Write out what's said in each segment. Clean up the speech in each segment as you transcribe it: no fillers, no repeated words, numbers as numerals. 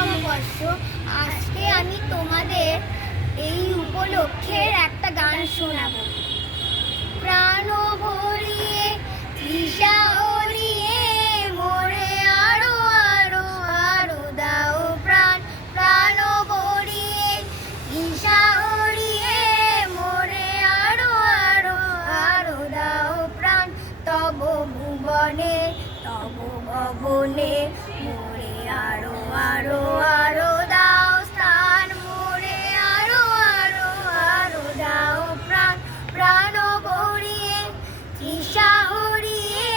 নববর্ষ। আজকে আমি তোমাদের এই উপলক্ষের একটা গান শোনাবো। প্রাণ ভরিয়ে তৃষা ওরিয়ে মোরে আরো আরো আরো দাও প্রাণ। প্রাণ ভরিয়ে তৃষা ওরিয়ে মোরে আরো আরো আরো দাও প্রাণ। তব ভুবনে তব ভবনে মোরে আরো আরো আরো দাও স্থান। মোরে আরো আরো আরো দাও প্রাণ। প্রাণ ভরিয়ে তৃষা হরিয়ে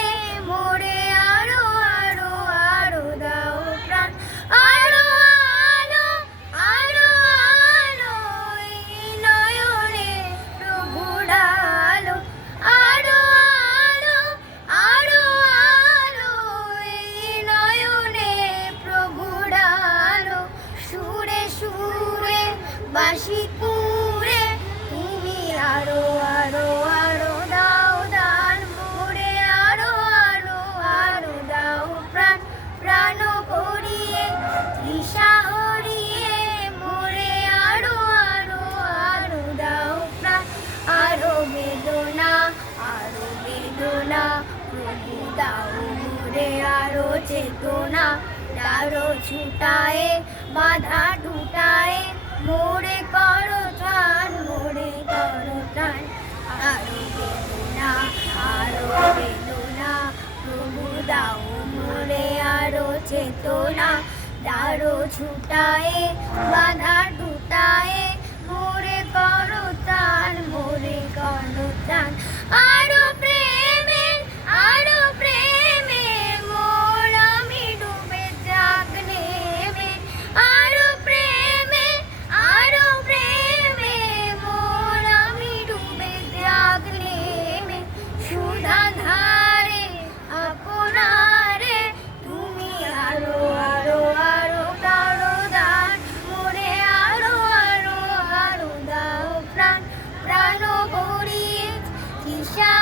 মোরে আরো আরো আরো দাও প্রাণ। আরো আলো আরো আলো এই নয়নে প্রভু ঢালো। আরো আলো আরো আলো এই নয়নে প্রভু ঢালো। সুরে সুরে বাঁশি পুরে তুমি আরো আরো আরো দাও দান। মোরে আরো আরো আরো দাও প্রাণ। প্রাণ ভরিয়ে তৃষা হরিয়ে মোরে আরো আরো আরো দাও প্রাণ। আরো বেদনা প্রভু দাও মোরে আরো চেতনা। দারো ছুটায়ে বাধা টুটায়ে মোরে করো ত্রাণ। মোরে করো ত্রাণ। আরো বেদনা প্রভু দাও মোরে আরো চেতনা। দারো ছুটায়ে বাধা টুটায়ে মোরে করো ত্রাণ। মোরে করো ত্রাণ। আরো প্রেমে মোর আমি ডুবে যাক নেমে। আরো প্রেমে মোর আমি ডুবে যাক নেমে। সুধা ধারে আপনারে তুমি আরো আরো আরো কারো দান। মোরে আরো আরো আরো দাও প্রাণ। প্রাণ ভরিয়ে তৃষা